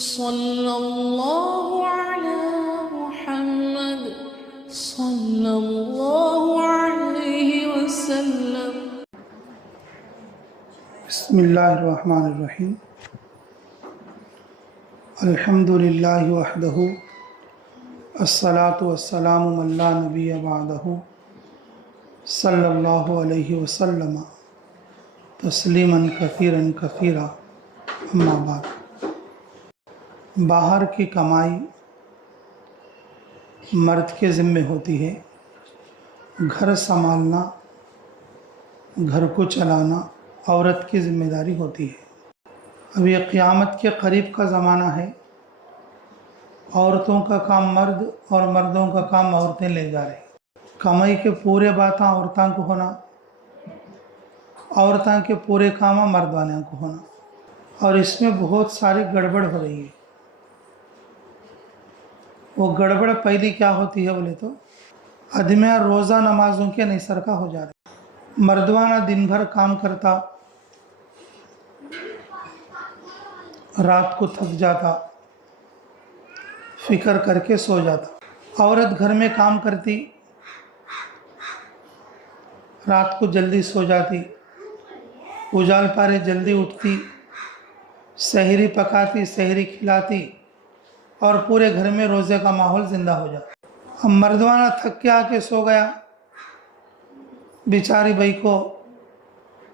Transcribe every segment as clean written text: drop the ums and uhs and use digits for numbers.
सल्लल्लाहु अला मुहम्मद सल्लल्लाहु अलैहि वसल्लम। बिस्मिल्लाहिर्रहमानिर्रहीम। अल्हम्दुलिल्लाहि वहदहु अस्सलातु वस्सलामु अला नबिय्य बअदहु सल्लल्लाहु अलैहि वसल्लम तस्लीमन कसीरन कसीरा। अम्मा बाद, बाहर की कमाई मर्द के ज़िम्मे होती है। घर संभालना, घर को चलाना औरत की ज़िम्मेदारी होती है। अब ये क़यामत के करीब का ज़माना है। औरतों का काम मर्द और मर्दों का काम औरतें ले जा रही। कमाई के पूरे बातें औरतां को होना, औरतां के पूरे काम मर्द वालों को होना, और इसमें बहुत सारी गड़बड़ हो रही है। वो गड़बड़ पहली क्या होती है बोले तो, आदमी रोज़ा नमाजों के निसर का हो जा रहा। मर्दवाना दिन भर काम करता, रात को थक जाता, फिक्र करके सो जाता। औरत घर में काम करती, रात को जल्दी सो जाती, उजाल पारे जल्दी उठती, सहरी पकाती, सहरी खिलाती, और पूरे घर में रोज़े का माहौल ज़िंदा हो जाता। अब मर्दवाना थक के आके सो गया, बेचारी भाई को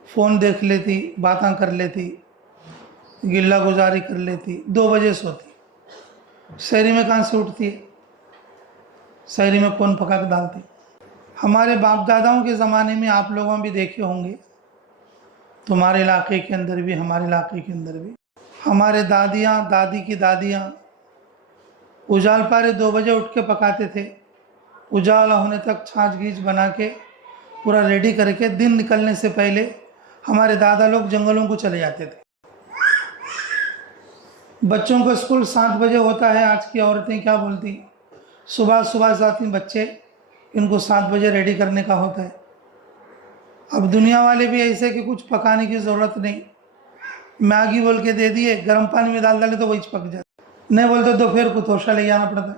फ़ोन देख लेती, बातें कर लेती, गिल्ला गुजारी कर लेती, 2 बजे सोती। शहरी में कहाँ से उठती है? शहरी में कौन पका के डालती? हमारे बाप दादाओं के ज़माने में आप लोगों भी देखे होंगे, तुम्हारे इलाके के अंदर भी, हमारे इलाके के अंदर भी, हमारे दादियाँ, दादी की दादियाँ उजाल पारे 2 बजे उठ के पकाते थे। उजाला होने तक छाछ गीच बना के पूरा रेडी करके दिन निकलने से पहले हमारे दादा लोग जंगलों को चले जाते थे। बच्चों का स्कूल 7 बजे होता है। आज की औरतें क्या बोलती, सुबह सुबह जाती बच्चे, इनको 7 बजे रेडी करने का होता है। अब दुनिया वाले भी ऐसे कि कुछ पकाने की ज़रूरत नहीं, मैगी बोल के दे दिए, गर्म पानी में डाल डाले तो वही पक जाए। नहीं बोलते तो फिर कुतोशा ले जाना पड़ता है।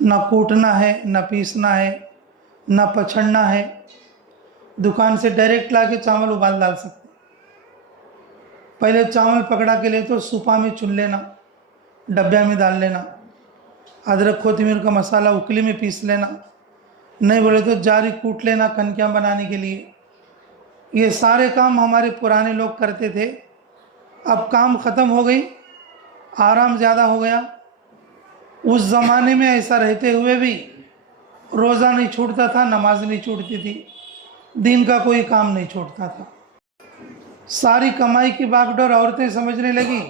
ना कूटना है, ना पीसना है, ना पछड़ना है। दुकान से डायरेक्ट ला के चावल उबाल डाल सकते। पहले चावल पकड़ा के ले तो सूपा में चुन लेना, डब्बे में डाल लेना, अदरक कोथिमीर का मसाला उकली में पीस लेना, नहीं बोले तो जारी कूट लेना कनकियाँ बनाने के लिए। ये सारे काम हमारे पुराने लोग करते थे। अब काम ख़त्म हो गई, आराम ज़्यादा हो गया। उस ज़माने में ऐसा रहते हुए भी रोज़ा नहीं छूटता था, नमाज नहीं छूटती थी, दिन का कोई काम नहीं छूटता था। सारी कमाई की बागडोर औरतें समझने लगी,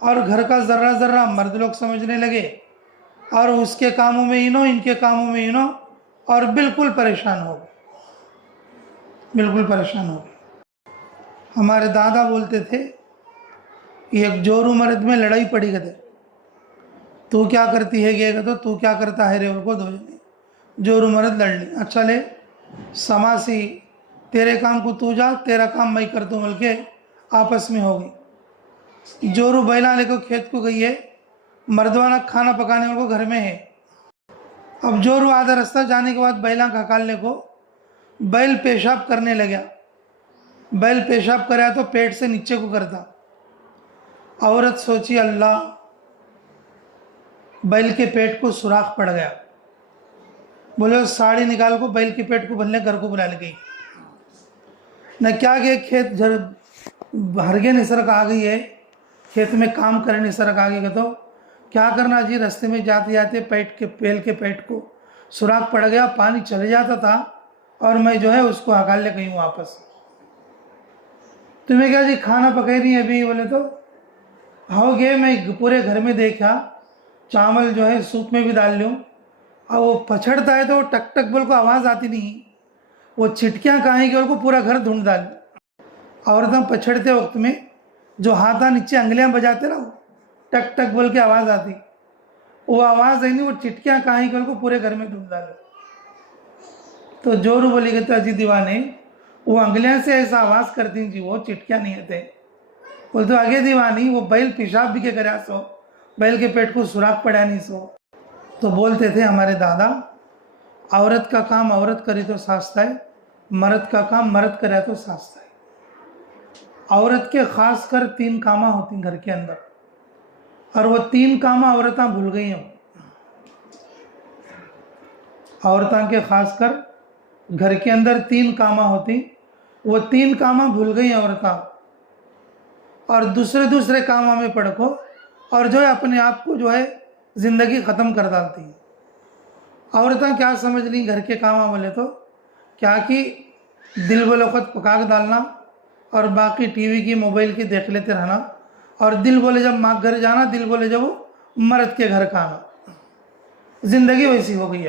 और घर का ज़र्रा ज़र्रा मर्द लोग समझने लगे, और उसके कामों में इनो, इनके कामों में इनो, और बिल्कुल परेशान हो गए, बिल्कुल परेशान हो गए। हमारे दादा बोलते थे, एक जोरू मर्द में लड़ाई पड़ी गए, तू क्या करती है गे तो तू क्या करता है रे, उनको 2 जने जोरू मर्द लड़ ली। अच्छा ले समासी, तेरे काम को तू जा, तेरा काम मैं कर दूँ, बल्कि आपस में हो गई। जोरू बैला लेकर खेत को गई है, मर्दवाना खाना पकाने वाले को घर में है। अब जोरू आधा रास्ता जाने के बाद बैला खकालने को, बैल पेशाब करने लगा। बैल पेशाब कराया तो पेट से नीचे को करता। औरत सोची अल्लाह, बैल के पेट को सुराख पड़ गया। बोले साड़ी निकाल को बैल के पेट को भरने घर को बुला ले गई। न क्या कि खेत हरगे निसरक आ गई है, खेत में काम करने निसरक आ गई। तो क्या करना जी, रास्ते में जाते जाते बैल के पेट को सुराख पड़ गया, पानी चले जाता था, और मैं जो है उसको हकाल ले गई हूँ वापस। तुम्हें क्या जी खाना पकाई नहीं अभी? बोले तो हो गए, मैं पूरे घर में देखा, चावल जो है सूप में भी डाल लूँ, और वो पछड़ता है तो वो टक टक बोल को आवाज़ आती नहीं, वो चिटकियाँ कहाँ की को पूरा घर ढूंढ डाल। और एकदम पछड़ते वक्त में जो हाथा नीचे अंगलियाँ बजाते ना, टक टक बोल के आवाज़ आती, वो आवाज़ है नहीं, वो चिटकियाँ कहाँ की को पूरे घर में ढूंढ डाले। तो जोरू बोली गए तो अजी दीवाने, वो अंगलियाँ से ऐसा आवाज़ करती जी, वो चिटकियाँ नहीं आते। बोल तो आगे दीवानी वो बैल पेशाब भी के करे सो, बैल के पेट को सुराख पड़ा नहीं सो। तो बोलते थे हमारे दादा, औरत का काम औरत करे तो सास्ता है, मर्द का काम मर्द करे तो सास्ता है। औरत के खास कर 3 कामा होती घर के अंदर, और वो 3 कामा औरतां भूल गई हो। औरतां के खास कर घर के अंदर 3 कामा होती, वो 3 कामा भूल गई औरतां, और दूसरे कामों में पड़को, और जो है अपने आप को जो है जिंदगी ख़त्म कर डालती है। औरतें क्या समझ ली घर के कामा बोले तो, क्या कि दिल बोले वक्त पकाक डालना और बाकी टीवी की मोबाइल की देख लेते रहना, और दिल बोले जब माँ घर जाना, दिल बोले जब वो मर्द के घर का आना। जिंदगी वैसी हो गई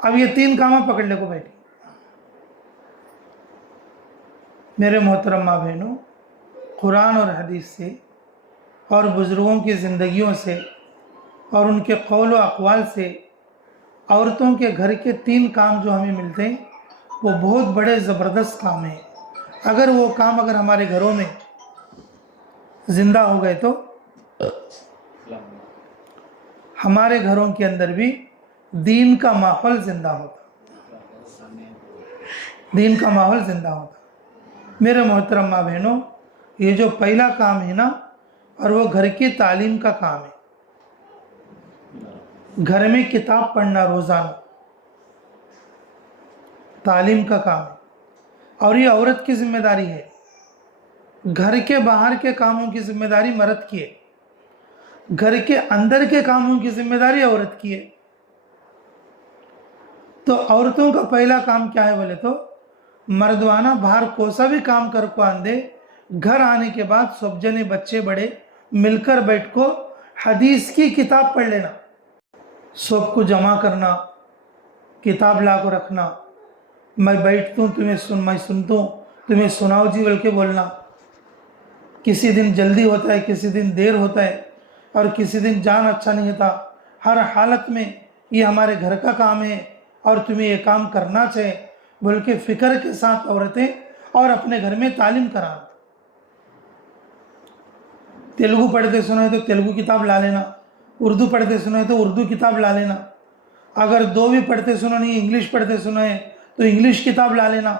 अब ये 3 कामा पकड़ ले को बैठी। मेरे मोहतरम माँ बहनों, कुरान और हदीस से और बुज़ुर्गों की ज़िंदगियों से और उनके कौल व अक़वाल से औरतों के घर के 3 काम जो हमें मिलते हैं वो बहुत बड़े ज़बरदस्त काम हैं। अगर वो काम अगर हमारे घरों में ज़िंदा हो गए तो हमारे घरों के अंदर भी दीन का माहौल ज़िंदा होता, दीन का माहौल ज़िंदा होता। मेरे मोहतरम माँ बहनों, ये जो पहला काम है ना, और वो घर की तालीम का काम है। घर में किताब पढ़ना रोज़ाना तालीम का काम है, और ये औरत की जिम्मेदारी है। घर के बाहर के कामों की जिम्मेदारी मर्द की है, घर के अंदर के कामों की जिम्मेदारी औरत की है। तो औरतों का पहला काम क्या है बोले तो, मर्दवाना बाहर कोसा भी काम कर को आंदे, घर आने के बाद सब जने बच्चे बड़े मिलकर बैठ को हदीस की किताब पढ़ लेना, सबको जमा करना, किताब ला को रखना। मैं बैठता हूँ तुम्हें मैं सुनता हूँ, तुम्हें सुनाओ जी बोल के बोलना। किसी दिन जल्दी होता है, किसी दिन देर होता है, और किसी दिन जान अच्छा नहीं होता। हर हालत में ये हमारे घर का काम है और तुम्हें ये काम करना चाहिए बोल के फ़िक्र के साथ औरतें और अपने घर में तालीम कराना। तेलुगु पढ़ते सुने तो तेलुगु किताब ला लेना, उर्दू पढ़ते सुने तो उर्दू किताब ला लेना। अगर 2 भी पढ़ते सुनो नहीं, इंग्लिश पढ़ते सुने तो इंग्लिश किताब ला लेना।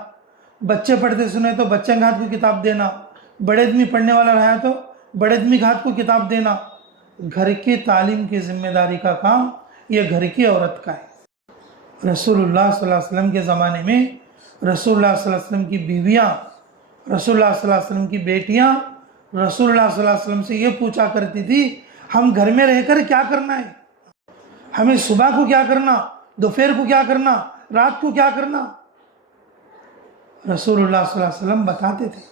बच्चे पढ़ते सुने तो बच्चे के हाथ को किताब देना। बड़े आदमी पढ़ने वाला रहा तो बड़े आदमी के हाथ को किताब देना। घर की तालीम की जिम्मेदारी का काम ये घर की औरत का है। रसूलुल्लाह सल्लल्लाहु अलैहि वसल्लम के ज़माने में रसूलुल्लाह सल्लल्लाहु अलैहि वसल्लम की बीवियाँ, रसूलुल्लाह सल्लल्लाहु अलैहि वसल्लम की बेटियाँ रसूलुल्लाह सल्लल्लाहु अलैहि वसल्लम से ये पूछा करती थी, हम घर में रहकर क्या करना है, हमें सुबह को क्या करना, दोपहर को क्या करना, रात को क्या करना। रसूलुल्लाह सल्लल्लाहु अलैहि वसल्लम बताते थे।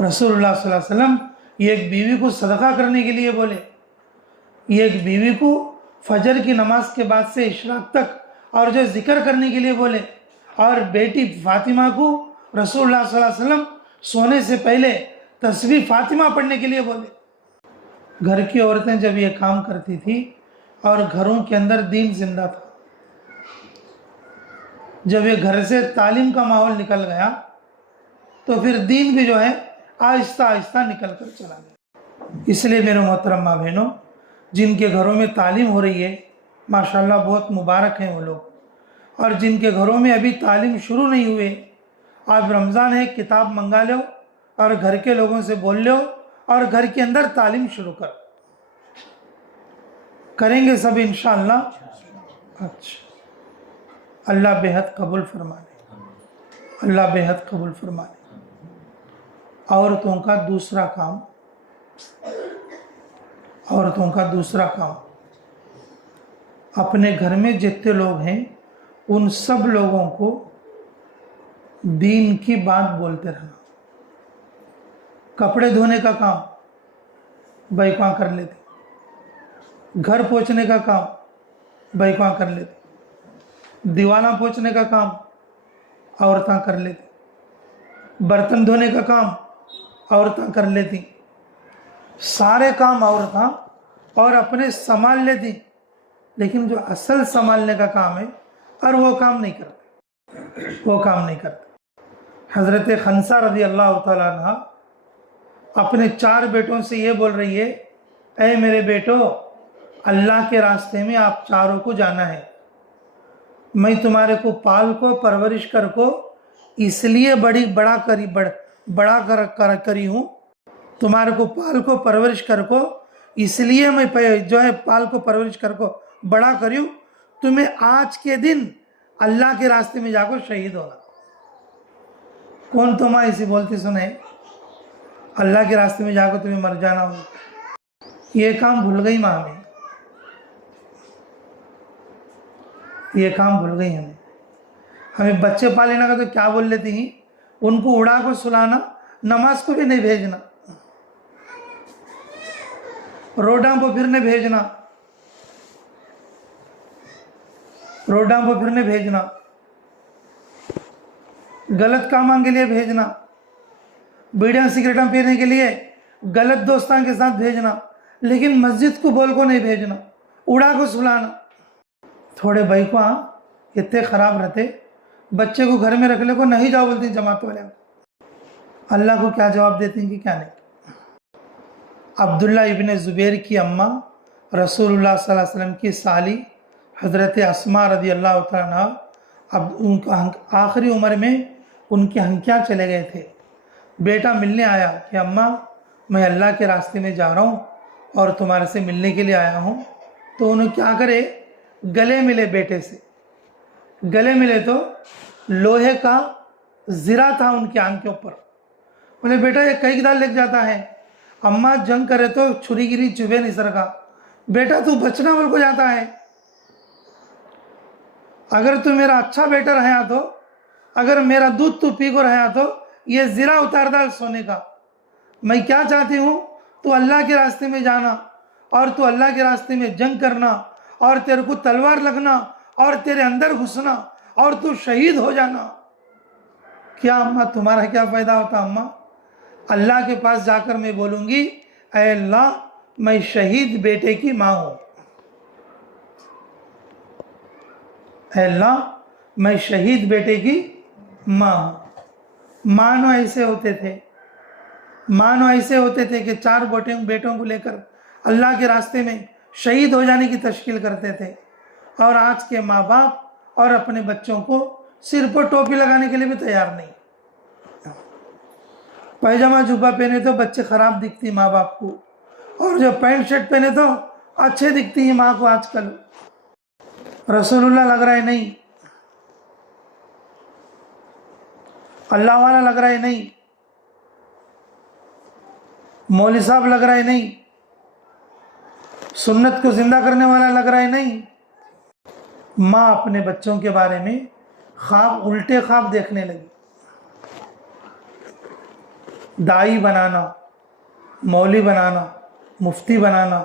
रसूलुल्लाह सल्लल्लाहु अलैहि वसल्लम एक बीवी को सदका करने के लिए बोले, एक बीवी को फजर की नमाज के बाद से इशराक तक और जो जिक्र करने के लिए बोले, और बेटी फातिमा को रसूलुल्लाह सल्लल्लाहु अलैहि वसल्लम सोने से पहले तस्बीह फातिमा पढ़ने के लिए बोले। घर की औरतें जब ये काम करती थी और घरों के अंदर दीन जिंदा था, जब ये घर से तालीम का माहौल निकल गया तो फिर दीन भी जो है आहिस्ता आहिस्ता निकल कर चला गया। इसलिए मेरे मोहतरम माँ बहनों, जिनके घरों में तालीम हो रही है माशाल्लाह बहुत मुबारक हैं वो लोग, और जिनके घरों में अभी तालीम शुरू नहीं हुए, आज रमज़ान है, किताब मंगा लो और घर के लोगों से बोल लो और घर के अंदर तालीम शुरू करेंगे सब इंशाअल्लाह। अच्छा, अल्लाह बेहद कबूल फरमाने, अल्लाह बेहद कबूल फरमाने। औरतों का दूसरा काम, औरतों का दूसरा काम, अपने घर में जितने लोग हैं उन सब लोगों को दीन की बात बोलते रहना। कपड़े धोने का काम बैकवा कर लेते, घर पोंछने का काम बैकवा कर लेते, दीवाना पोंछने का काम औरतें कर लेती, बर्तन धोने का काम औरतें कर लेती, सारे काम औरतें और अपने संभाल लेती, लेकिन जो असल संभालने का काम है और वो काम नहीं करते, वो काम नहीं करते। हज़रत खनसा रज़ी अल्लाह तआला अन्हा अपने 4 बेटों से ये बोल रही है, ऐ मेरे बेटो, अल्लाह के रास्ते में आप चारों को जाना है। मैं तुम्हारे को पाल को परवरिश कर को इसलिए बड़ा करी हूँ, तुम्हारे को पाल को परवरिश कर को इसलिए मैं जो है पाल को परवरिश कर को बड़ा करी हूँ, तुम्हें आज के दिन अल्लाह के रास्ते में जाकर शहीद होना। कौन तो माँ इसे बोलती सुने, अल्लाह के रास्ते में जाकर तुम्हें मर जाना हो। ये काम भूल गई माँ हमें, ये काम भूल गई हमें बच्चे पालेना का तो क्या बोल लेती हैं, उनको उड़ा को सुलाना, नमाज को भी नहीं भेजना, रोडा को फिरने भेजना, रोडा को फिरने भेजना, गलत कामों के लिए भेजना, बीड़ियाँ सिगरेटा पीने के लिए गलत दोस्तों के साथ भेजना, लेकिन मस्जिद को बोल को नहीं भेजना, उड़ा को सुलाना। थोड़े भाई को इतने ख़राब रहते, बच्चे को घर में रख ले को नहीं जाओ बोलती जमात वाले, अल्लाह को क्या जवाब देती कि क्या नहीं। अब्दुल्ला इब्न ज़ुबैर की अम्मा रसूलुल्लाह सल्लल्लाहु अलैहि वसल्लम की साली हज़रत अस्मा रज़ी अल्लाह तआला अन्हा, अब उनका आखिरी उम्र में उनके हंकियाँ चले गए थे। बेटा मिलने आया कि अम्मा मैं अल्लाह के रास्ते में जा रहा हूँ और तुम्हारे से मिलने के लिए आया हूँ। तो उन्हें क्या करे, गले मिले बेटे से, गले मिले तो लोहे का ज़िरा था उनकी आंख के ऊपर। बोले बेटा ये कई दाल लग जाता है, अम्मा जंग करे तो छुरी गिरी चुभे नहीं सर का, बेटा तू बचना बोल को जाता है, अगर तू मेरा अच्छा बेटा रहा तो, अगर मेरा दूध तू पी को रहा तो ये ज़िरा उतार डाल सोने का। मैं क्या चाहती हूँ, तू अल्लाह के रास्ते में जाना और तू अल्लाह के रास्ते में जंग करना और तेरे को तलवार लगना और तेरे अंदर घुसना और तू शहीद हो जाना। क्या अम्मा तुम्हारा क्या फ़ायदा होता अम्मा? अल्लाह के पास जाकर मैं बोलूँगी, ऐ अल्लाह मैं शहीद बेटे की माँ हूँ, ऐ अल्लाह मैं शहीद बेटे की माँ हूँ। मानो ऐसे होते थे, मानो ऐसे होते थे कि 4 बेटों को लेकर अल्लाह के रास्ते में शहीद हो जाने की तश्कील करते थे। और आज के माँ बाप और अपने बच्चों को सिर पर टोपी लगाने के लिए भी तैयार नहीं। पैजामा जुब्बा पहने तो बच्चे खराब दिखती माँ बाप को, और जो पैंट शर्ट पहने तो अच्छे दिखती है माँ को। आजकल रसूलुल्लाह लग रहा है नहीं, अल्लाह वाला लग रहा है नहीं, मौलवी साहब लग रहा है नहीं, सुन्नत को जिंदा करने वाला लग रहा है नहीं। माँ अपने बच्चों के बारे में ख्वाब, उल्टे ख्वाब देखने लगी। दाई बनाना, मौलवी बनाना, मुफ्ती बनाना,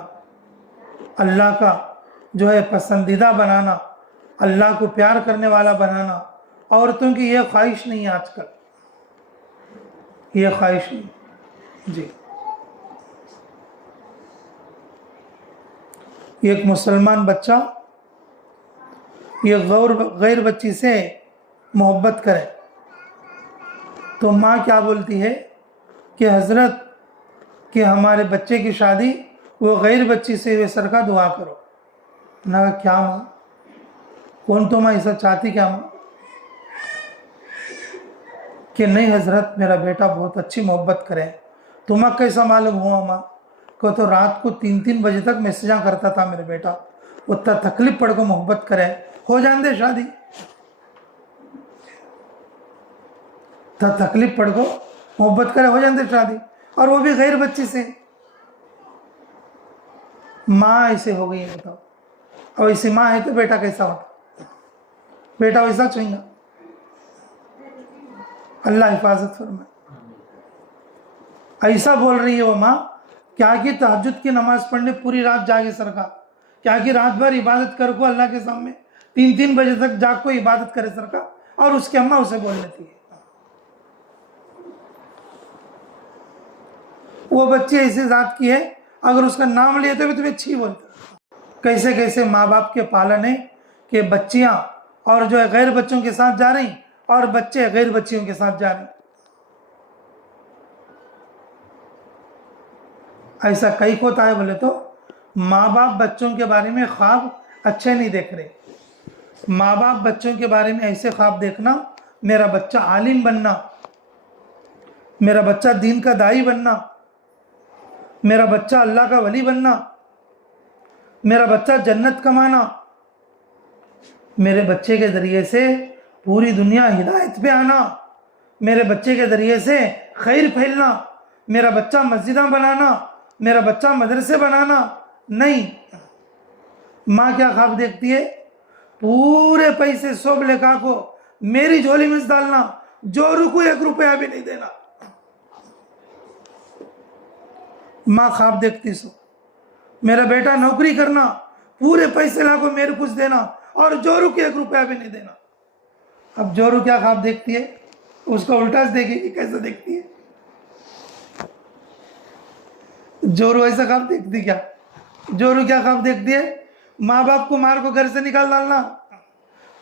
अल्लाह का जो है पसंदीदा बनाना, अल्लाह को प्यार करने वाला बनाना, औरतों की यह ख्वाहिश नहीं है आजकल, यह ख्वाहिश नहीं जी। एक मुसलमान बच्चा ये गैर बच्ची से मोहब्बत करे तो माँ क्या बोलती है कि हज़रत कि हमारे बच्चे की शादी वो गैर बच्ची से हुए सर का दुआ करो। ना क्या माँ, कौन तो माँ ऐसा चाहती क्या माँ कि नहीं हज़रत मेरा बेटा बहुत अच्छी मोहब्बत करे। तुम्हें कैसा मालूम हुआ माँ को? तो रात को 3-3 बजे तक मैसेजा करता था मेरा बेटा, उतना तकलीफ पड़ को मोहब्बत करे, हो जान दे शादी, तो तकलीफ पड़ को मोहब्बत करे, हो जान दे शादी, और वो भी गैर बच्ची से। माँ ऐसे हो गई है बताओ। और ऐसी माँ है तो बेटा कैसा होता? बेटा वैसा चाहिए। अल्लाह हिफाजत फरमाए। ऐसा बोल रही है वो माँ, क्या कि तहज्जुद की नमाज पढ़ने पूरी रात जागे सरकार, क्या कि रात भर इबादत कर को अल्लाह के सामने 3-3 बजे तक जाग को इबादत करे सरकार, और उसकी अम्मा उसे बोल लेती है। वो बच्ची ऐसी जात की है, अगर उसका नाम लिए तो भी तुम्हें छी बोलते। कैसे कैसे माँ बाप के पालन है कि बच्चियाँ और जो है गैर बच्चों के साथ जा रही और बच्चे गैर बच्चियों के साथ जा रहे। ऐसा कई होता है बोले तो माँ बाप बच्चों के बारे में ख्वाब अच्छे नहीं देख रहे। माँ बाप बच्चों के बारे में ऐसे ख्वाब देखना, मेरा बच्चा आलिम बनना, मेरा बच्चा दीन का दाई बनना, मेरा बच्चा अल्लाह का वली बनना, मेरा बच्चा जन्नत कमाना, मेरे बच्चे के ज़रिए से पूरी दुनिया हिदायत पे आना, मेरे बच्चे के ज़रिए से खैर फैलना, मेरा बच्चा मस्जिदां बनाना, मेरा बच्चा मदरसे बनाना। नहीं, माँ क्या ख्वाब देखती है? पूरे पैसे सब लेखा को मेरी झोली में डालना, जो रुको 1 रुपया भी नहीं देना। माँ ख्वाब देखती सो मेरा बेटा नौकरी करना, पूरे पैसे लाखों मेरे कुछ देना और जोरू के 1 रुपया भी नहीं देना। अब जोरू क्या ख्वाब देखती है? उसका उल्टा देखेगी। कैसे देखती है? जोरू ऐसा ख्वाब देखती क्या? जोरू क्या ख्वाब देखती है? माँ बाप को मार को घर से निकाल डालना,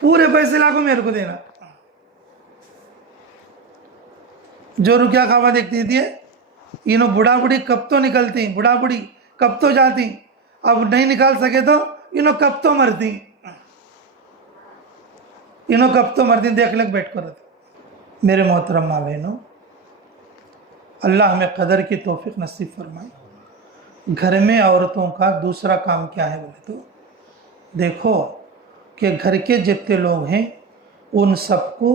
पूरे पैसे लाखों मेरे को देना। जोरू क्या ख्वाब देखती है? इनो बुढ़ा बुढ़ी कब तो निकलती, बुढ़ा बुढ़ी कब तो जाती, अब नहीं निकाल सके तो इनो कब तो मरती, इनो कब तो मरती, देख लग बैठ कर। मेरे मोहतरम माँ बहनों, अल्लाह हमें कदर की तौफीक नसीब फरमाए। घर में औरतों का दूसरा काम क्या है बोले तो देखो कि घर के जितने लोग हैं उन सबको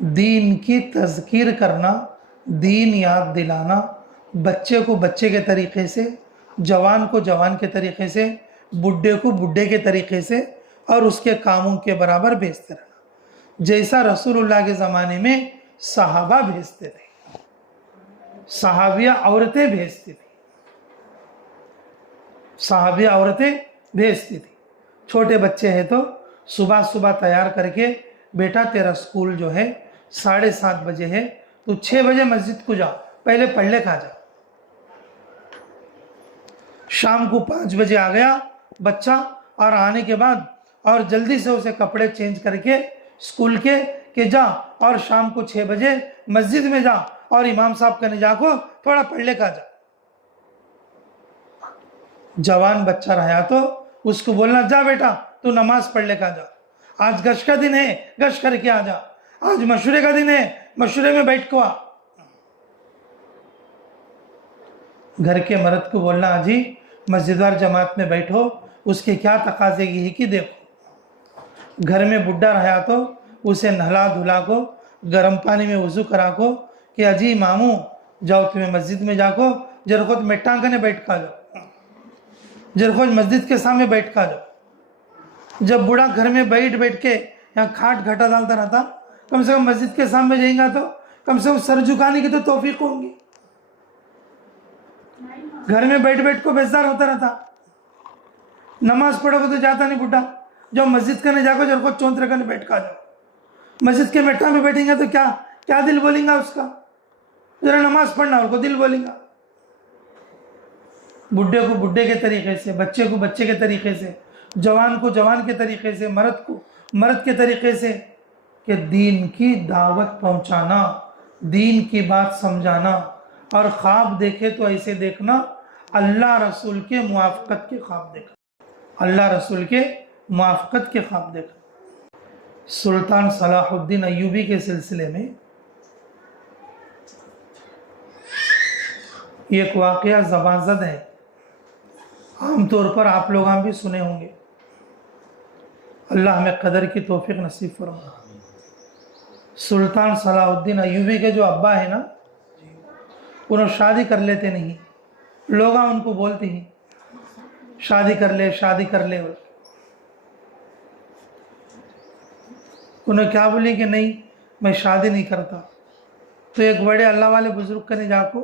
दीन की तज़कीर करना, दीन याद दिलाना, बच्चे को बच्चे के तरीक़े से, जवान को जवान के तरीक़े से, बुढ़े को बुढ़े के तरीक़े से और उसके कामों के बराबर भेजते रहना, जैसा रसूलुल्लाह के ज़माने में सहाबा भेजते थे, सहाबिया औरतें भेजती थी, सहाबिया औरतें भेजती थी। छोटे बच्चे हैं तो सुबह सुबह तैयार करके, बेटा तेरा स्कूल जो है 7:30 बजे है, तू 6 बजे मस्जिद को जा, पहले पढ़ ले खा जा। शाम को 5 बजे आ गया बच्चा, और आने के बाद और जल्दी से उसे कपड़े चेंज करके स्कूल के जा, और शाम को 6 बजे मस्जिद में जा और इमाम साहब कहने जाको थोड़ा पढ़ ले खा जा। जवान बच्चा रहा तो उसको बोलना, जा बेटा तू नमाज पढ़ ले खा जा, आज गश का दिन है गश करके आ जा, आज मशूरे का दिन है मशूरे में बैठ को आ। घर के मर्द को बोलना, अजी मस्जिदवार जमात में बैठो, उसके क्या तकाजे है कि देखो। घर में बुढ़ा रहा तो उसे नहला धुला को, गर्म पानी में वजू करा को कि अजी मामू जाओ तुम्हें मस्जिद में जाको, जरखोत मिट्टांकने बैठ का जाओ, जरखोत मस्जिद के सामने बैठ का जाओ। जब बूढ़ा घर में बैठ के यहाँ खाट घटा डालता रहता, कम से कम मस्जिद के सामने जाएगा तो कम से कम सर झुकाने की तो तौफीक होगी। घर में बैठ को बेजार होता रहता, नमाज पढ़ोगे तो जाता नहीं बुढ़ा, जब मस्जिद करने जाको जरखोत चौंतरे करने बैठ का जाओ। मस्जिद के मेट्टा में बैठेंगे तो क्या दिल बोलेगा उसका, जरा नमाज पढ़ना उनको दिल बोलेगा। बुढ़े को बुढ़े के तरीके से, बच्चे को बच्चे के तरीके से, जवान को जवान के तरीके से, मर्द को मर्द के तरीके से, कि दीन की दावत पहुंचाना, दीन की बात समझाना। और ख्वाब देखे तो ऐसे देखना, अल्लाह रसूल के मुआफ़क़त के ख्वाब देखना, अल्लाह रसूल के मुआफ़क़त के ख्वाब देखना। सुल्तान सलाहुद्दीन अय्यूबी के सिलसिले में एक वाक़या ज़बाज़द है, आमतौर पर आप लोग भी सुने होंगे। अल्लाह हमें कदर की तौफीक नसीब फरमाए। सुल्तान सलाहुद्दीन अय्यूबी के जो अब्बा है ना, उन्होंने शादी कर लेते नहीं, लोग उनको बोलते ही शादी कर ले शादी कर ले। उन्हें क्या बोली कि नहीं मैं शादी नहीं करता। तो एक बड़े अल्लाह वाले बुजुर्ग करने जाको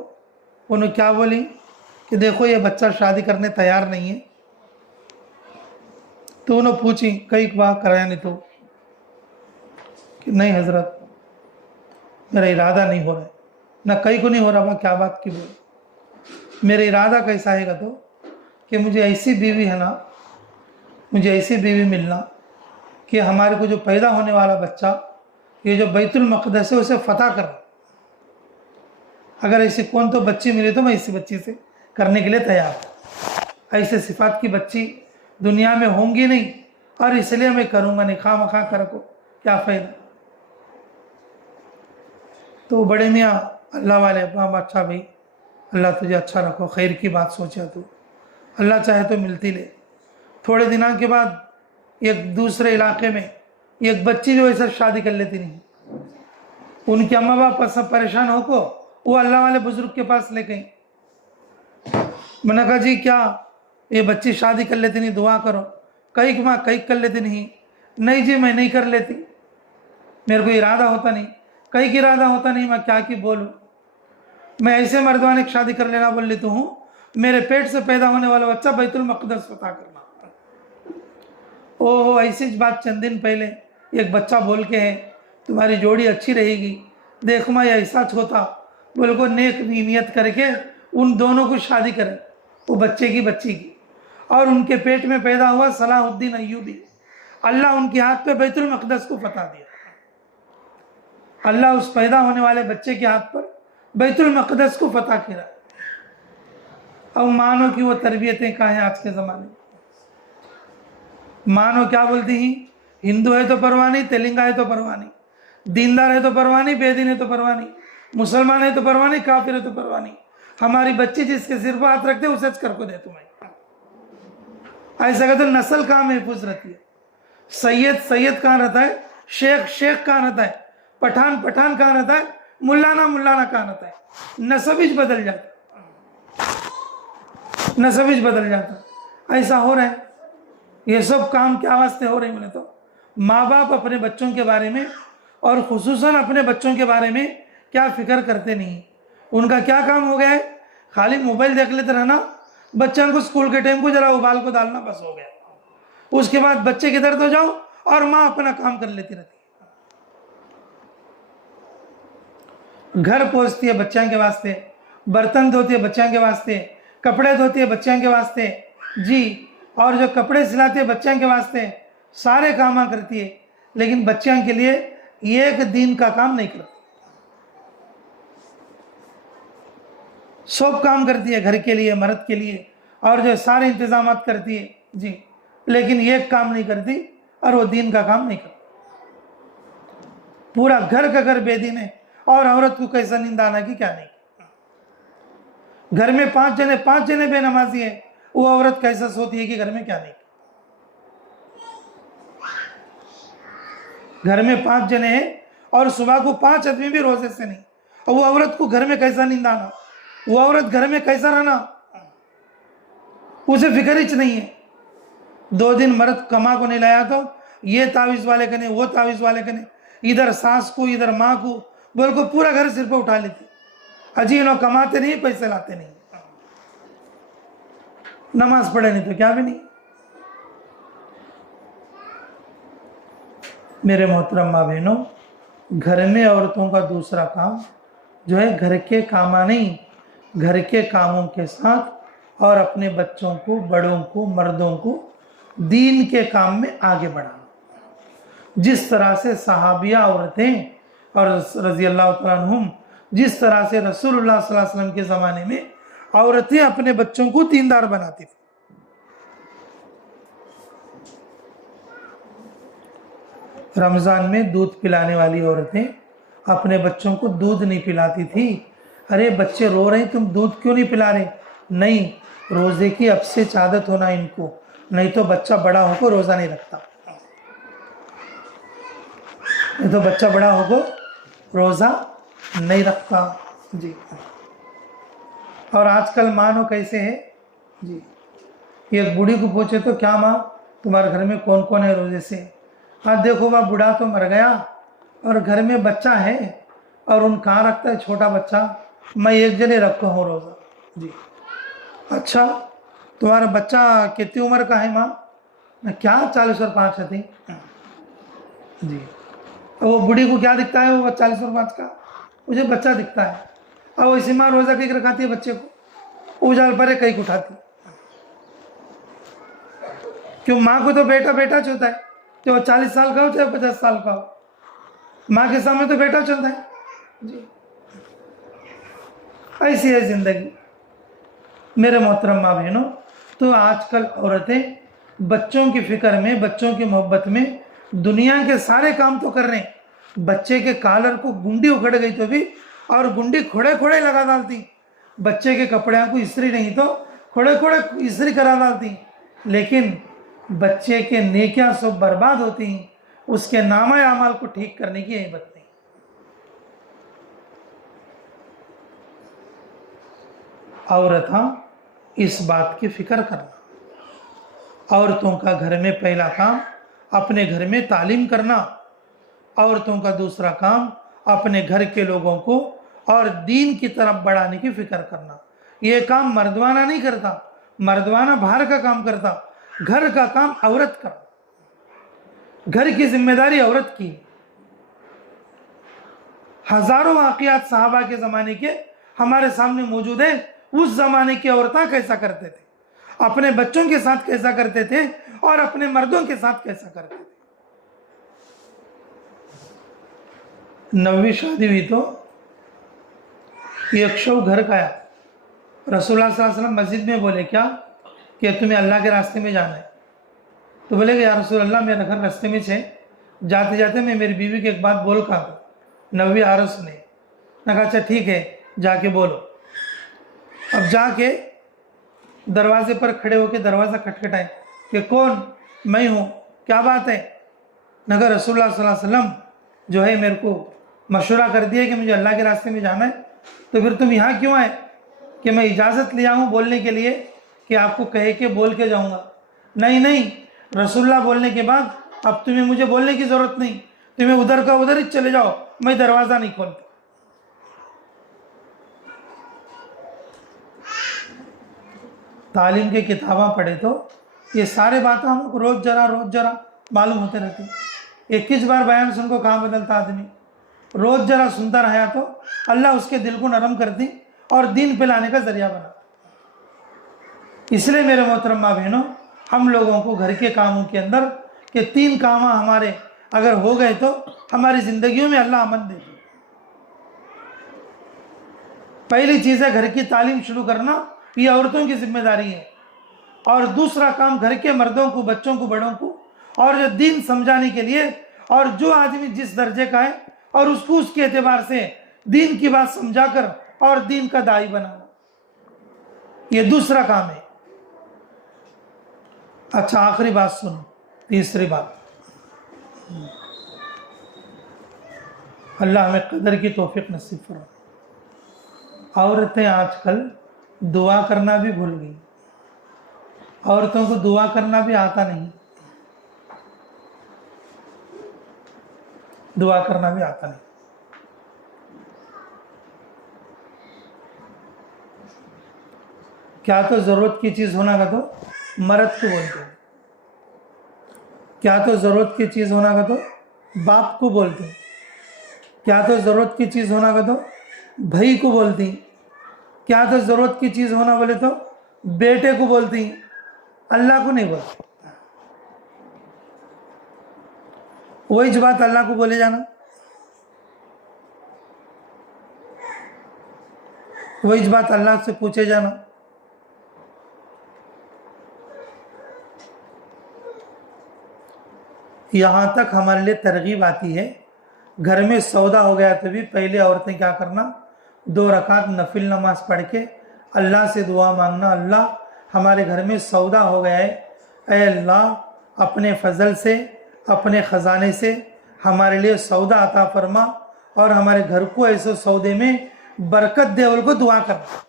उन्हें क्या बोली कि देखो ये बच्चा शादी करने तैयार नहीं है। तो उन्होंने पूछी कई बार कराया नहीं, तो कि नहीं हजरत मेरा इरादा नहीं हो रहा है, ना कई को नहीं हो रहा। बा क्या बात की बोले, मेरा इरादा कैसा है तो कि मुझे ऐसी बीवी है ना, मुझे ऐसी बीवी मिलना कि हमारे को जो पैदा होने वाला बच्चा, ये जो बैतुल मक़दस है उसे फतह कर। अगर ऐसी कौन तो बच्ची मिले तो मैं इसी बच्ची से करने के लिए तैयार। ऐसे सिफात की बच्ची दुनिया में होंगी नहीं, और इसलिए मैं करूँगा नहीं, खामखा कर को क्या फ़ायदा। तो बड़े मियाँ अल्लाह वाले, अच्छा भाई अल्लाह तुझे अच्छा रखो, खैर की बात सोचा तू, अल्लाह चाहे तो मिलती ले। थोड़े दिनों के बाद एक दूसरे इलाके में एक बच्ची जो ऐसा शादी कर लेती नहीं, उनके अम्मा बाप सब परेशान हो को वो अल्लाह वाले बुजुर्ग के पास ले गई। मैंने कहा जी क्या ये बच्ची शादी कर लेती नहीं, दुआ करो। कई माँ कई कर लेती नहीं जी मैं नहीं कर लेती, मेरे को इरादा होता नहीं। कई की इरादा होता नहीं, मैं क्या की बोलूँ, मैं ऐसे मर्दवाने की शादी कर लेना बोल लेती हूँ, मेरे पेट से पैदा होने वाला बच्चा बैतुल मक़दस फतह करना। ओह ऐसी बात चंद दिन पहले एक बच्चा बोल के है तुम्हारी जोड़ी अच्छी रहेगी, देख माँ ऐसा छोटा बोल को नेक नीयत करके उन दोनों को शादी करे, वो बच्चे की बच्ची की, और उनके पेट में पैदा हुआ सलाहुद्दीन अय्यूबी। अल्लाह उनके हाथ पे बैतुल मक़दस को फतह दिया। अल्लाह उस पैदा होने वाले बच्चे के हाथ पर बैतुल मक़दस को फतह किया। अब मानो कि वो तरबियतें कहाँ हैं आज के ज़माने में। मानो क्या बोलती ही, हिंदू है तो परवाह नहीं, तेलंगा है तो परवाह नहीं, दीनदार है तो परवाह नहीं, बेदीन है तो परवाह नहीं, मुसलमान है तो परवाह नहीं, काफिर है तो परवाह नहीं, हमारी बच्ची जिसके सिर पर हाथ रखते उसे कर को दे तुम्हें। ऐसा कहते तो नस्ल कहाँ महफूज रहती है, सैयद सैयद कहाँ रहता है, शेख शेख कहाँ रहता है, पठान पठान कहाँ रहता है, मुल्लाना मुल्लाना कहाँ रहता है, नसबिज बदल जाता, नसबिज बदल जाता। ऐसा हो रहा है। ये सब काम क्या वास्ते हो रहे हैं? बोले तो माँ बाप अपने बच्चों के बारे में और खुसूसन अपने बच्चों के बारे में क्या फिक्र करते नहीं। उनका क्या काम हो गया है, खाली मोबाइल देख लेते रहना, बच्चों को स्कूल के टाइम को जरा उबाल को डालना, बस हो गया। उसके बाद बच्चे किधर तो जाओ और माँ अपना काम कर लेती रहती है। घर पहुँचती है बच्चों के वास्ते, बर्तन धोती है बच्चों के वास्ते, कपड़े धोती है बच्चों के वास्ते जी, और जो कपड़े सिलाते हैं बच्चों के वास्ते, सारे काम करती है, लेकिन बच्चों के लिए एक दिन का काम नहीं करती। सब काम करती है घर के लिए, मर्द के लिए, और जो सारे इंतजाम करती है जी, लेकिन एक काम नहीं करती, और वो दिन का काम नहीं करती। पूरा घर का घर बेदीन है, और औरत को कैसा नींद आना कि क्या नहीं। घर में पांच जने बेनमाजी है, वो औरत कैसा सोती है कि घर में क्या नहीं। घर में 5 जने हैं और सुबह को 5 आदमी भी रोजे से नहीं, और वो औरत को घर में कैसा नींद आना, वो औरत घर में कैसा रहना, उसे फिक्र ही नहीं है। 2 दिन मर्द कमा को नहीं लाया तो ये तावीज वाले कने, वो तावीज वाले कने, इधर सास को इधर माँ को, बोल को पूरा घर सिर पर उठा लेती। अजी लोग कमाते नहीं, पैसे लाते नहीं, नमाज पढ़े नहीं तो क्या भी नहीं। मेरे मोहतरम माँ बहनों, घर में औरतों का दूसरा काम जो है घर के कामा नहीं, घर के कामों के साथ और अपने बच्चों को, बड़ों को, मर्दों को दीन के काम में आगे बढ़ाना। जिस तरह से सहाबिया औरतें और रज़ी अल्लाह तआला अन्हुम, जिस तरह से रसूलुल्लाह सल्लल्लाहु अलैहि वसल्लम के ज़माने में औरतें अपने बच्चों को दीनदार बनाती थी। रमज़ान में दूध पिलाने वाली औरतें अपने बच्चों को दूध नहीं पिलाती थी। अरे बच्चे रो रहे हैं, तुम दूध क्यों नहीं पिला रहे? नहीं, रोज़े की अब से आदत होना इनको, नहीं तो बच्चा बड़ा होकर रोज़ा नहीं रखता, नहीं तो बच्चा बड़ा होकर रोज़ा नहीं रखता जी। और आजकल मानो कैसे है जी, एक बूढ़ी को पूछे तो क्या माँ तुम्हारे घर में कौन कौन है रोज़े से? हाँ देखो वह बूढ़ा तो मर गया और घर में बच्चा है, और उन कहाँ रखता है छोटा बच्चा, मैं एक जने रखा हूँ रोज़ा जी। अच्छा तुम्हारा बच्चा कितनी उम्र का है माँ? क्या 40 और 5 थी जी। वो बूढ़ी को क्या दिखता है, वो 40 और 5 का मुझे बच्चा दिखता है। और इसी माँ रोज़ा कहीं रखाती है बच्चे को, उजाल पर कहीं उठाती। क्यों? माँ को तो बेटा बेटा चलता है, चाहे 40 साल का हो चाहे 50 साल का हो, माँ के सामने तो बेटा चलता है जी। ऐसी है जिंदगी। मेरे मोहतरम माँ बहनों, तो आजकल औरतें बच्चों की फिक्र में, बच्चों की मोहब्बत में दुनिया के सारे काम तो कर रहे हैं। बच्चे के कॉलर को गुंडी उखड़ गई तो भी और गुंडी खोड़े खोड़े लगा डालती, बच्चे के कपड़े को इस्त्री नहीं तो खोड़े खोड़े इस्त्री करा डालती, लेकिन बच्चे के नेकियां सब बर्बाद होती हैं, उसके नामा अमाल को ठीक करने की हिम्मत नहीं। औरत इस बात की फिक्र करना, औरतों का घर में पहला काम अपने घर में तालीम करना, औरतों का दूसरा काम अपने घर के लोगों को और दीन की तरफ बढ़ाने की फिक्र करना। ये काम मर्दवाना नहीं करता, मर्दवाना बाहर का काम करता, घर का काम औरत का, घर की जिम्मेदारी औरत की। हजारों वाकयात साहबा के ज़माने के हमारे सामने मौजूद है। उस ज़माने की औरतें कैसा करते थे, अपने बच्चों के साथ कैसा करते थे और अपने मर्दों के साथ कैसा करते थे। नवी शादी हुई तो एक शव घर का आया, रसूलुल्लाह सल्लल्लाहु अलैहि वसल्लम मस्जिद में बोले क्या कि तुम्हें अल्लाह के रास्ते में जाना है? तो बोले कि या रसूल अल्लाह मेरा घर रास्ते में छे, जाते जाते मैं मेरी बीवी की एक बात बोल का नबी आरस ने कहा अच्छा ठीक है जाके बोलो। अब जाके दरवाजे पर खड़े होकर दरवाज़ा खटखटाए कि कौन? मैं हूँ, क्या बात है? नगर रसूलुल्लाह सल्लल्लाहु अलैहि वसल्लम जो है मेरे को मशवरा कर दिया कि मुझे अल्लाह के रास्ते में जाना है, तो फिर तुम यहाँ क्यों आए? कि मैं इजाज़त लिया हूँ बोलने के लिए कि आपको कह के बोल के जाऊँगा। नहीं नहीं, रसूलुल्लाह बोलने के बाद अब तुम्हें मुझे बोलने की ज़रूरत नहीं, तुम्हें उधर का उधर ही चले जाओ, मैं दरवाज़ा नहीं खोलता। तालीम के किताबें पढ़े तो ये सारे बातें हमको रोज़ जरा मालूम होते रहते। 21 बार बयान सुन को कहाँ बदलता आदमी, रोज़ जरा सुनता रहा तो अल्लाह उसके दिल को नरम कर दी और दीन पे लाने का जरिया बना। इसलिए मेरे मोहतरम माँ बहनों, हम लोगों को घर के कामों के अंदर के 3 काम हमारे अगर हो गए तो हमारी ज़िंदगियों में अल्लाह अमन दे। पहली चीज़ है घर की तालीम शुरू करना, ये औरतों की जिम्मेदारी है। और दूसरा काम घर के मर्दों को, बच्चों को, बड़ों को और जो दीन समझाने के लिए, और जो आदमी जिस दर्जे का है और उसको उसके एतबार से दीन की बात समझाकर और दीन का दाई बनाना, ये दूसरा काम है। अच्छा आखिरी बात सुनो, तीसरी बात, अल्लाह हमें कदर की तौफीक नसीब फरमाए। औरतें आजकल दुआ करना भी भूल गई, औरतों को दुआ करना भी आता नहीं, दुआ करना भी आता नहीं। क्या तो ज़रूरत की चीज़ होना का तो मर्द को बोलते हैं, क्या तो ज़रूरत की चीज़ होना का तो बाप को बोलते हैं, क्या तो ज़रूरत की चीज़ होना का तो भाई को बोलती, क्या तो ज़रूरत की चीज़ होना बोले तो बेटे को बोलती, अल्लाह को नहीं बोलती। वही बात अल्लाह को बोले जाना, वही बात अल्लाह से पूछे जाना। यहाँ तक हमारे लिए तरगीब आती है, घर में सौदा हो गया तो भी पहले औरतें क्या करना, 2 रकात नफिल नमाज पढ़ के अल्लाह से दुआ मांगना, अल्लाह हमारे घर में सौदा हो गया है, ऐ अल्लाह अपने फजल से, अपने ख़जाने से हमारे लिए सौदा अता फरमा और हमारे घर को ऐसे सौदे में बरकत दे, को दुआ करना।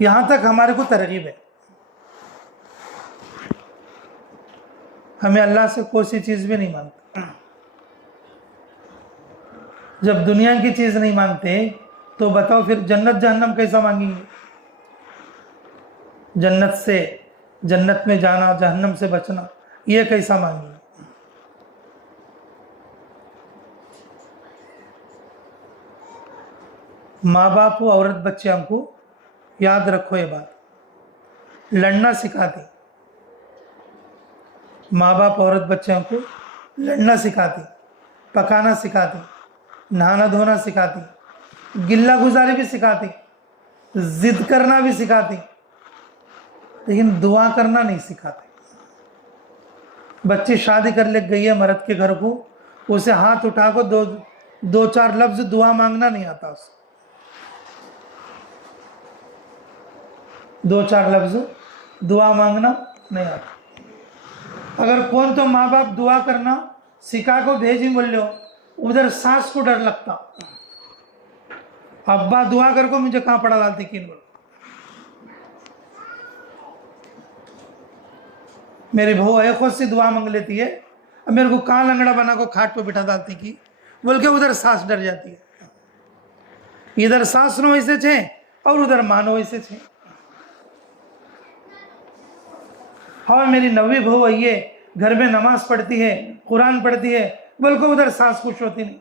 यहाँ तक हमारे को तरगीब है। हमें अल्लाह से कोई सी चीज़ भी नहीं मांगता। जब दुनिया की चीज़ नहीं मांगते तो बताओ फिर जन्नत जहन्नम कैसा मांगेंगे? जन्नत से, जन्नत में जाना, जहन्नम से बचना, ये कैसा मांगेंगे? माँ बाप को, औरत बच्चे हमको याद रखो ये बात, लड़ना सिखाती। माँ बाप औरत बच्चों को लड़ना सिखाती, पकाना सिखाती, नहाना धोना सिखाती, गिल्ला गुजारी भी सिखाती। जिद करना भी सिखाती, लेकिन दुआ करना नहीं सिखाते। बच्ची शादी कर ले गई है मर्द के घर को, उसे हाथ उठा को दो चार लफ्ज दुआ मांगना नहीं आता उसे। 2-4 लफ्ज दुआ मांगना नहीं आता। अगर कौन तो माँ बाप दुआ करना सिखा को भेजी बोलो, उधर सास को डर लगता, अब्बा दुआ कर को मुझे कहाँ पड़ा डालती कि बोलो। मेरी बहू है खुद से दुआ मांग लेती है, अब मेरे को कहाँ लंगड़ा बना को खाट पे बिठा डालती की बोल के उधर सास डर जाती है। इधर सास नो वैसे छे और उधर मानो वैसे छे। हाँ मेरी नवी बहू है, ये घर में नमाज पढ़ती है, कुरान पढ़ती है, बोल को उधर सास खुश होती नहीं।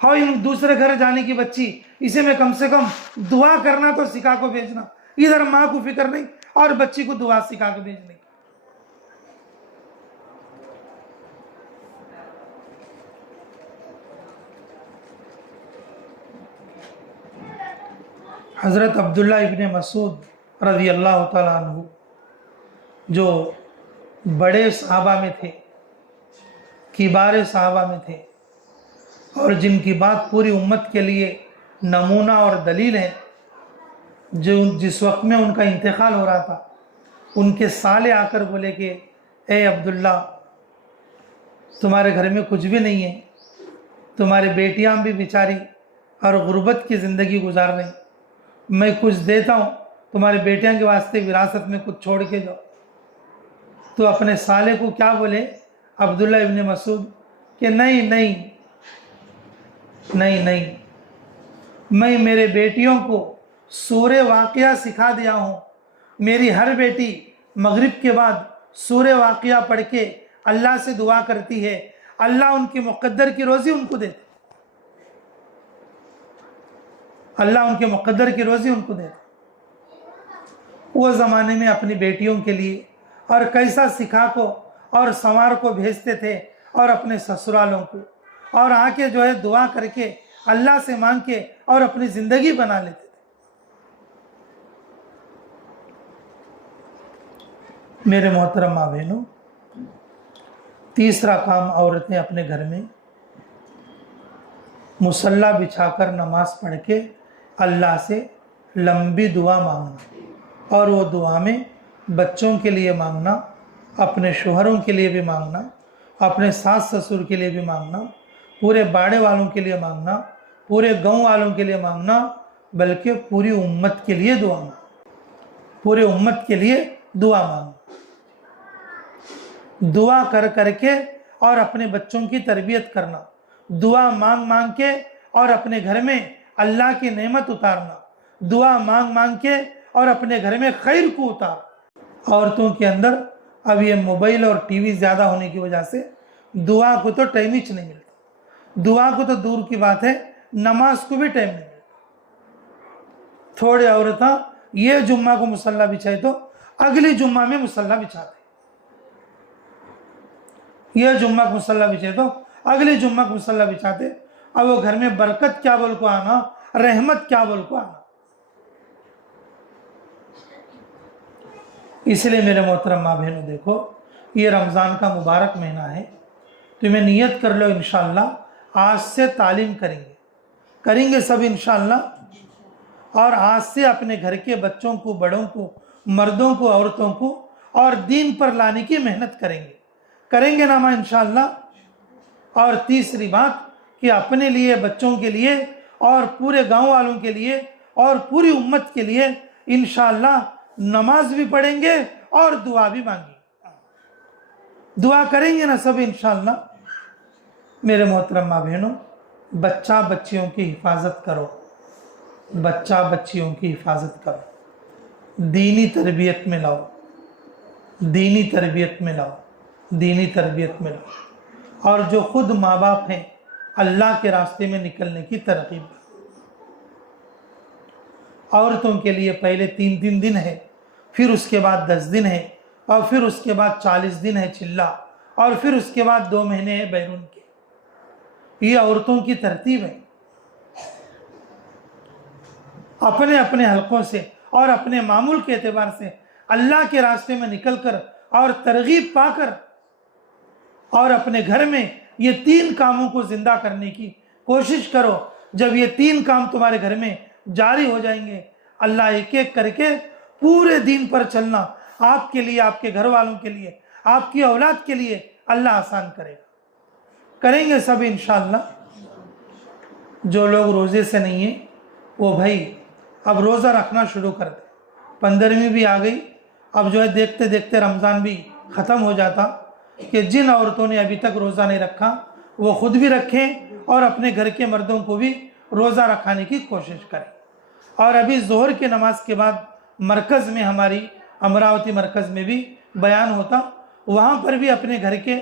हाँ इन दूसरे घर जाने की बच्ची, इसे में कम से कम दुआ करना तो सिखा को भेजना। इधर माँ को फिक्र नहीं और बच्ची को दुआ सिखा के भेजने। हज़रत अब्दुल्ला इब्ने मसूद रज़ी अल्लाह ताला अन्हु, जो बड़े सहाबा में थे, किबार सहाबा में थे, और जिनकी बात पूरी उम्मत के लिए नमूना और दलील है, जो जिस वक्त में उनका इंतकाल हो रहा था, उनके साले आकर बोले कि ए अब्दुल्ला, तुम्हारे घर में कुछ भी नहीं है, तुम्हारी बेटियां भी बेचारी और गुर्बत की ज़िंदगी गुजार रही, मैं कुछ देता हूँ तुम्हारे बेटियां के वास्ते विरासत में कुछ छोड़ के जाओ। तो अपने साले को क्या बोले अब्दुल्ला इब्ने मसूद कि नहीं नहीं नहीं नहीं, मैं मेरे बेटियों को सूरे वाक़िया सिखा दिया हूँ। मेरी हर बेटी मगरिब के बाद सूरे वाक़िया पढ़ के अल्लाह से दुआ करती है, अल्लाह उनकी मुक़द्दर की रोज़ी उनको देते, अल्लाह उनके मुक़द्दर की रोज़ी उनको देते। वो ज़माने में अपनी बेटियों के लिए और कैसा सिखा को और संवार को भेजते थे, और अपने ससुरालों को, और आके जो है दुआ करके अल्लाह से मांग के और अपनी ज़िंदगी बना लेते थे। मेरे मोहतरम माँ बहनों, तीसरा काम औरतें अपने घर में मुसल्ला बिछाकर नमाज पढ़ के अल्लाह से लंबी दुआ मांगना, और वो दुआ में बच्चों के लिए मांगना, अपने शोहरों के लिए भी मांगना, अपने सास ससुर के लिए भी मांगना, पूरे बाड़े वालों के लिए मांगना, पूरे गांव वालों के लिए मांगना, बल्कि पूरी उम्मत के लिए दुआ मांगना, पूरे उम्मत के लिए दुआ मांगना। दुआ कर करके और अपने बच्चों की तरबियत करना, दुआ मांग मांग के और अपने घर में अल्लाह की नेमत उतारना, दुआ मांग मांग के और अपने घर में खैर को उतार। औरतों के अंदर अब ये मोबाइल और टीवी ज़्यादा होने की वजह से दुआ को तो टाइम ही नहीं मिलता। दुआ को तो दूर की बात है, नमाज को भी टाइम नहीं मिलता। थोड़े औरतें ये जुम्मा को मुसल्ला बिछाए तो अगली जुम्मा में मुसल्ला बिछाते, ये जुम्मा को मुसल्ला बिछाए तो अगली जुम्मा को मुसल्ला बिछाते। अब वो घर में बरकत क्या बोल को आना, रहमत क्या बोल को आना। इसलिए मेरे मोहतरम माँ बहनों, देखो ये रमज़ान का मुबारक महीना है, तुम्हें नियत कर लो इंशाअल्लाह आज से तालीम करेंगे सब इंशाअल्लाह। और आज से अपने घर के बच्चों को, बड़ों को, मर्दों को, औरतों को और दीन पर लाने की मेहनत करेंगे ना माँ इंशाअल्लाह। और तीसरी बात कि अपने लिए, बच्चों के लिए और पूरे गांव वालों के लिए और पूरी उम्मत के लिए इंशाअल्लाह नमाज भी पढ़ेंगे और दुआ भी मांगेंगे, दुआ करेंगे ना सब इंशाअल्लाह। मेरे मोहतरम माँ बहनों, बच्चा बच्चियों की हिफाजत करो, बच्चा बच्चियों की हिफाजत करो, दीनी तरबियत में लाओ, दीनी तरबियत में लाओ, दीनी तरबियत में लाओ। और जो खुद माँ बाप हैं, अल्लाह के रास्ते में निकलने की तरकीब। औरतों के लिए पहले 3 दिन है, फिर उसके बाद 10 दिन है, और फिर उसके बाद 40 दिन है चिल्ला, और फिर उसके बाद 2 महीने है बैरून के। ये औरतों की तरतीब है। अपने अपने हलकों से और अपने मामूल के एतबार से अल्लाह के रास्ते में निकलकर और तरगीब पाकर और अपने घर में ये 3 कामों को जिंदा करने की कोशिश करो। जब ये 3 काम तुम्हारे घर में जारी हो जाएंगे, अल्लाह एक एक करके पूरे दिन पर चलना आपके लिए, आपके घर वालों के लिए, आपकी औलाद के लिए अल्लाह आसान करेगा। करेंगे सब इंशाअल्लाह। जो लोग रोज़े से नहीं है वो भाई अब रोज़ा रखना शुरू कर दे। 15वीं भी आ गई, अब जो है देखते देखते रमज़ान भी ख़त्म हो जाता। कि जिन औरतों ने अभी तक रोज़ा नहीं रखा वो ख़ुद भी रखें और अपने घर के मर्दों को भी रोज़ा रखाने की कोशिश करें। और अभी ज़ोहर के नमाज के बाद मरकज़ में, हमारी अमरावती मरकज़ में भी बयान होता, वहाँ पर भी अपने घर के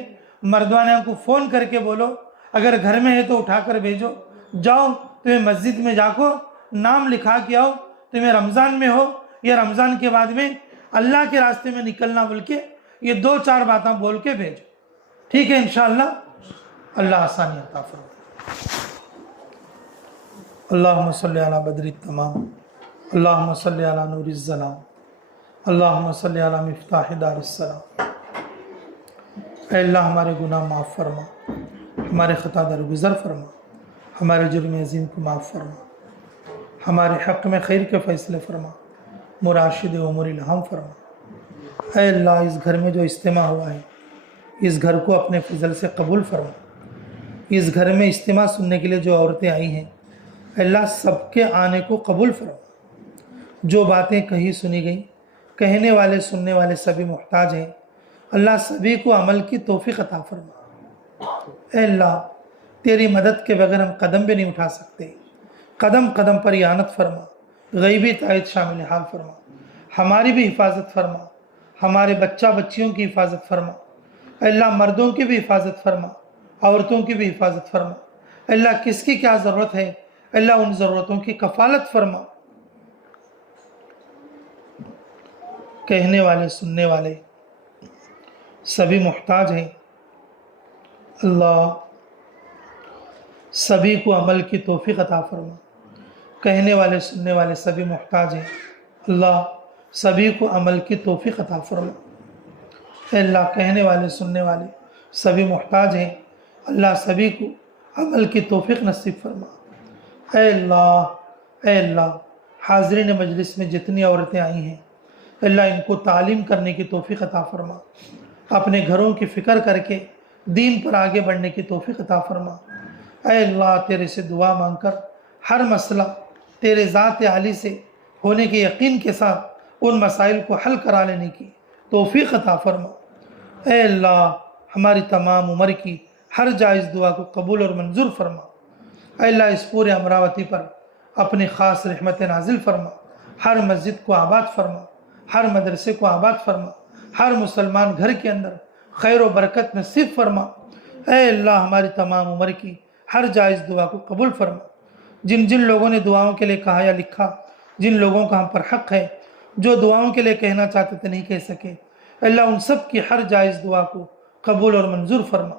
मर्दाना को फ़ोन करके बोलो, अगर घर में है तो उठाकर भेजो, जाओ तुम्हें मस्जिद में जाको नाम लिखा के आओ, तुम्हें रमज़ान में हो या रमज़ान के बाद में अल्लाह के रास्ते में निकलना बोल के ये 2-4 बातें बोल के भेजो। ठीक है इंशाअल्लाह। अल्लाह आसानी अता फरमाए। अल्लाहुम्मा सल्ली अला बदरी तमाम, अल्लाहुम्मा सल्ली अला नूरिज़ ज़लाम, अल्लाहुम्मा सल्ली अला मिफ्ताह दारिस सलाम। ऐ अल्लाह हमारे गुनाह माफ़ फरमा, हमारे ख़ता दरगुज़र फरमा, हमारे जुर्म अज़ीम को माफ़ फरमा, हमारे हक़ में खैर के फ़ैसले फरमा, मुराशिद उमूरिल हम फरमा। ऐ अल्लाह इस घर में जो इज्तिमा हुआ है, इस घर को अपने फजल से कबूल फरमा। इस घर में इज्तिमा सुनने के लिए जो औरतें आई हैं, अल्लाह सबके आने को कबूल फरमा। जो बातें कही सुनी गई, कहने वाले सुनने वाले सभी मुहताज हैं, अल्लाह सभी को अमल की तौफीक अता फरमा। ऐ अल्लाह तेरी मदद के बगैर हम कदम भी नहीं उठा सकते। कदम कदम पर यानत फरमा, गैबी तायद शामिल हाल फरमा, हमारी भी हिफाजत फरमा, हमारे बच्चा बच्चियों की हिफाजत फरमा। अल्लाह मर्दों की भी हिफाजत फरमा, औरतों की भी हिफाजत फरमा। अल्लाह किसकी क्या ज़रूरत है, अल्लाह उन ज़रूरतों की कफ़ालत फरमा। कहने वाले सुनने वाले सभी मुहताज हैं, अल्लाह सभी को अमल की तौफीक अता फरमा। कहने वाले सुनने वाले सभी मुहताज हैं, अल्लाह सभी को अमल की तौफीक अता फरमा। अल्लाह कहने वाले सुनने वाले सभी मुहताज हैं, अल्लाह सभी को अमल की तौफीक नसीब फरमा। ऐ अल्लाह हाज़रीन मजलिस में जितनी औरतें आई हैं, अल्लाह इनको तालीम करने की तौफीक अता फरमा। अपने घरों की फ़िक्र करके दीन पर आगे बढ़ने की तौफीक अता फरमा। ऐ अल्लाह तेरे से दुआ मांगकर हर मसला तेरे ज़ात आली से होने के यकीन के साथ उन मसाइल को हल करा लेने की तौफीक अता फरमा। ऐ अल्लाह हमारी तमाम उम्र की हर जायज़ दुआ को कबूल और मंजूर फरमा। ऐ अल्लाह इस पूरे अमरावती पर अपनी ख़ास रहमत नाजिल फरमा। हर मस्जिद को आबाद फरमा, हर मदरसे को आबाद फरमा, हर मुसलमान घर के अंदर खैर व बरकत नसीब फरमा। ऐ अल्लाह हमारी तमाम उम्र की हर जायज़ दुआ को कबूल फरमा। जिन जिन लोगों ने दुआओं के लिए कहा या लिखा, जिन लोगों का हम पर हक़ है, जो दुआओं के लिए कहना चाहते थे नहीं कह सके, अल्लाह उन सब की हर जायज़ दुआ को कबूल और मंजूर फरमा।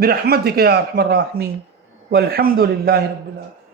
बिरहमतिक या अरहमर राहिमीन वल्हम्दुलिल्लाहि रब्बिल आलमीन।